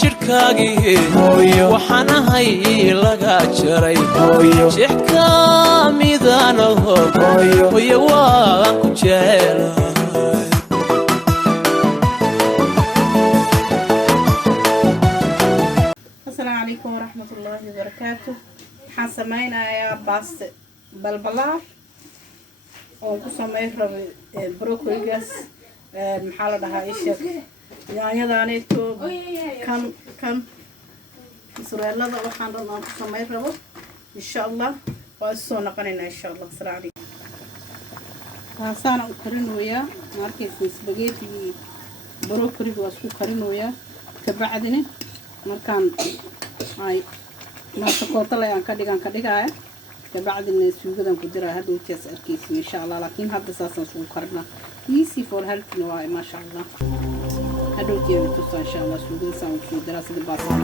jirkaagii hooyo waxaan ahay laga jaray hooyo shixka midana hooyo waan ku jecelahay السلام عليكم ورحمة الله وبركاته. حاسمين يا باس بالبلار وقسمين ربي بروكليجاس محل ده هايشك يعني داني تو كم سورة الله ده وحنا رنا قسمين ربو إن شاء الله وأسونا قنينا إن شاء الله. السلام عليكم. هاسانا أكرين ويا ماركيس سباجيتي بروكليج واسكو كرين ويا كبعدني markaan ay maasaqoota la aan ka dhigaaya kabacdina suugadan ku diraa hadda intaas arkaysi insha Allah laakiin hadda saasan soo karna easy for health waa ma sha Allah hadda jeeyo tusa insha Allah suugadan saan soo diraa sida baasaan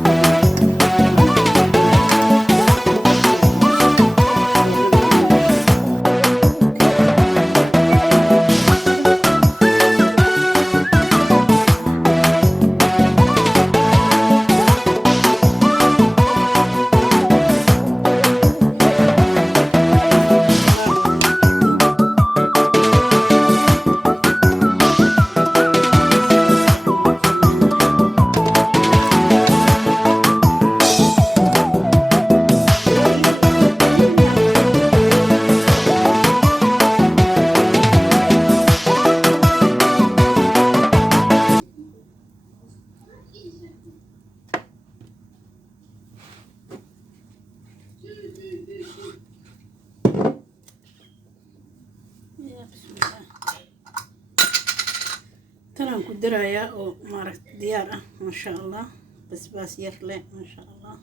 ترى كدرة يا أو مارك ديارة ما شاء الله بس يرلع ما شاء الله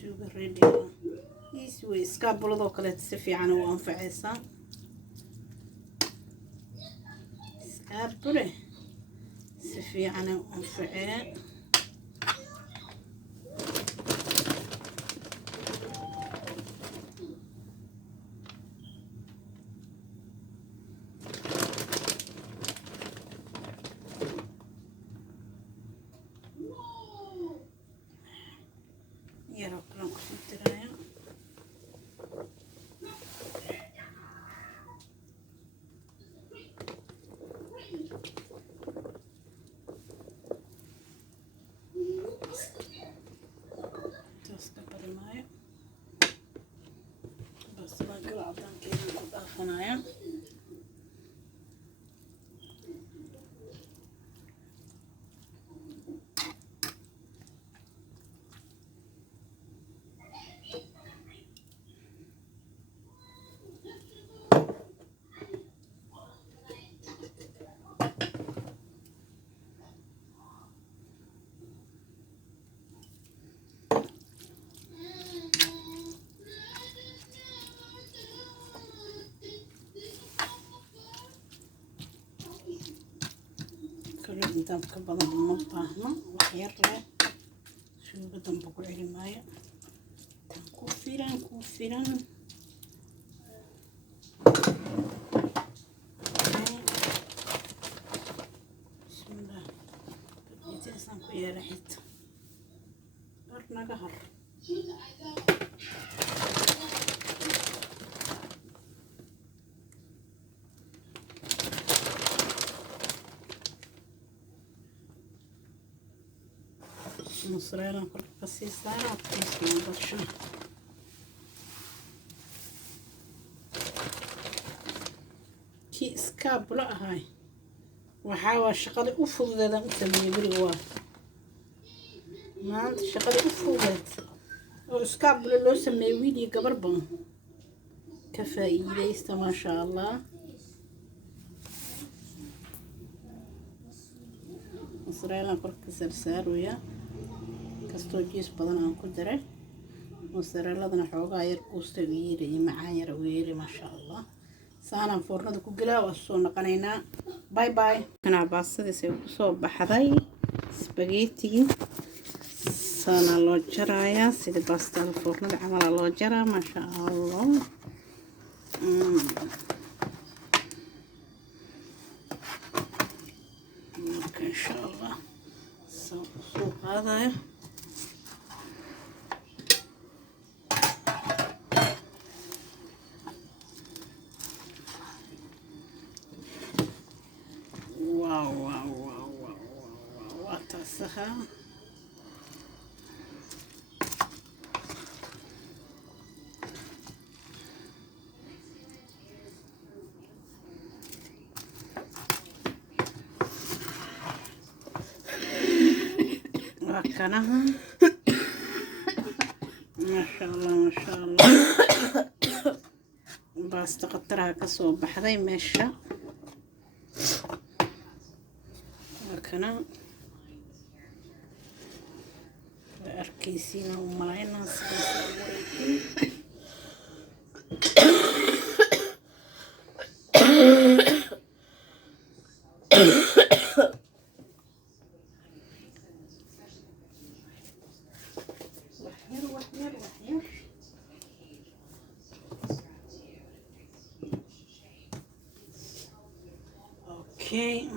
شو بريدي يسوي سكابولو دوكلت سفي عنه وانفعيسا سكابولو سفي عنه وانفعي intaan ka badan ma baahno wax yar leh suugadan buu ku celi maayo tan ku filan bismillah intaan ku yeelay xita naga har مصرينا كل قصيص صارت اسمه برشا كي اسكاب لا هاي وحاول شغلي افضل هذا مسمي بالواد ما انت شغلي افضل واسكاب لو سمي ويلي قبربا كفاية ليست ما شاء الله مصرينا كل كسر ويا كستو جيس بدن aan ku daray mozzarella-dana xoogaa yar kuusta weeri macaan yar weeri ma sha Allah saanan foornada ku galaa waa soo noqonaynaa bye bye kana baasadiisa ku soo baxday spaghetti saana loo jaraaya sida baastada foornada camal loo jaraa ma sha Allah إن شاء الله سوق هذا واو واو واو واو واو تاسها وكانها ما شاء الله ما شاء الله بس تقطرها كسو بحذي ماشي وكنا أركيسينا وملاينا اوكي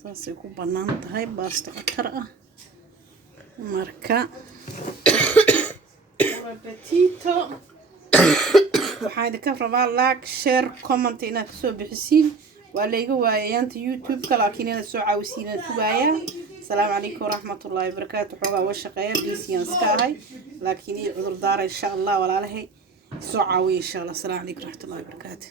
saasay ku bannaan tahay baasta qatar ah marka appetito waxaan idinka rabaa like share comment inaad kasoo bixisiin waa layga waayayaanta youtube-ka laakiin inaad soo caawisiin aad sugaaya asalaamu calaykum waraxmatullaahi wabarakaatu xoogaa waa shaqeeya geesiyaan iska ahay laakiin ii cudur daara insha allah walaalahay soo caawiya insha allah asalaamu calaykum waraxmatullaahi wabarakaatu